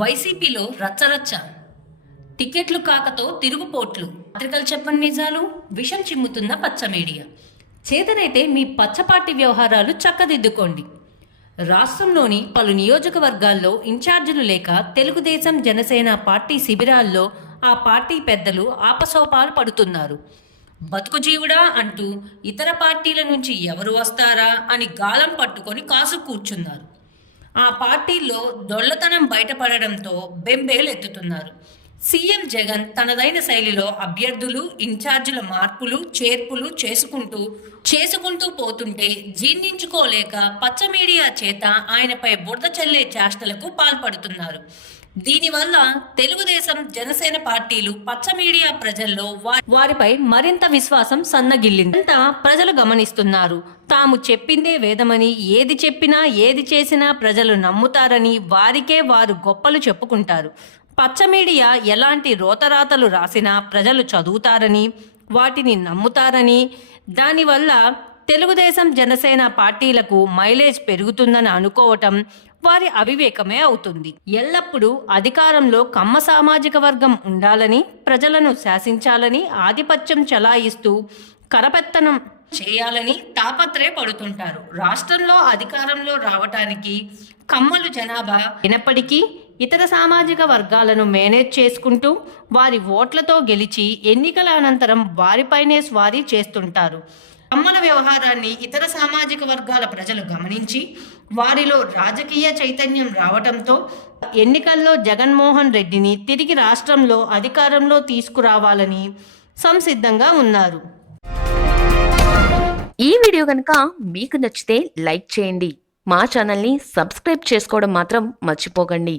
వైసీపీలో రచ్చరచ్చ, టికెట్లు కాకతో తిరుగుపోట్లు, పత్రికలు చెప్పని నిజాలు, విషం చిమ్ముతున్న పచ్చ మీడియా. చేతనైతే మీ పచ్చపార్టీ వ్యవహారాలు చక్కదిద్దుకోండి. రాష్ట్రంలోని పలు నియోజకవర్గాల్లో ఇన్ఛార్జీలు లేక తెలుగుదేశం జనసేన పార్టీ శిబిరాల్లో ఆ పార్టీ పెద్దలు ఆపసోపాలు పడుతున్నారు. బతుకు జీవుడా అంటూ ఇతర పార్టీల నుంచి ఎవరు వస్తారా అని గాలం పట్టుకొని కాసు కూర్చున్నారు. ఆ పార్టీల్లో దొల్లతనం బయటపడడంతో బెంబేలెత్తుతున్నారు. సీఎం జగన్ తనదైన శైలిలో అభ్యర్థులు, ఇన్ఛార్జీల మార్పులు చేర్పులు చేసుకుంటూ పోతుంటే జీర్ణించుకోలేక పచ్చ మీడియా చేత ఆయనపై బురద చల్లే చేష్టలకు పాల్పడుతున్నారు. దీనివల్ల తెలుగుదేశం జనసేన పార్టీలు పచ్చ మీడియా ప్రజల్లో వారిపై మరింత విశ్వాసం సన్నగిల్లింది. అంతా ప్రజలు గమనిస్తున్నారు. తాము చెప్పిందే వేదమని, ఏది చెప్పినా ఏది చేసినా ప్రజలు నమ్ముతారని వారికే వారు గొప్పలు చెప్పుకుంటారు. పచ్చ మీడియా ఎలాంటి రోతరాతలు రాసినా ప్రజలు చదువుతారని, వాటిని నమ్ముతారని, దానివల్ల తెలుగుదేశం జనసేన పార్టీలకు మైలేజ్ పెరుగుతుందని అనుకోవటం వారి అవివేకమే అవుతుంది. ఎల్లప్పుడూ అధికారంలో కమ్మ సామాజిక వర్గం ఉండాలని, ప్రజలను శాసించాలని, ఆధిపత్యం చలాయిస్తూ కరపెత్తనం చేయాలని తాపత్రయపడుతుంటారు. రాష్ట్రంలో అధికారంలో రావటానికి కమ్మలు జనాభా అయినప్పటికీ ఇతర సామాజిక వర్గాలను మేనేజ్ చేసుకుంటూ వారి ఓట్లతో గెలిచి ఎన్నికల అనంతరం వారిపైనే స్వారీ చేస్తుంటారు. కమ్మల వ్యవహారాన్ని ఇతర సామాజిక వర్గాల ప్రజలు గమనించి వారిలో రాజకీయ చైతన్యం రావటంతో ఎన్నికల్లో జగన్మోహన్ రెడ్డిని తిరిగి రాష్ట్రంలో అధికారంలో తీసుకురావాలని సంసిద్ధంగా ఉన్నారు. ఈ వీడియో కనుక మీకు నచ్చితే లైక్ చేయండి. మా ఛానల్ని సబ్స్క్రైబ్ చేసుకోవడం మాత్రం మర్చిపోకండి.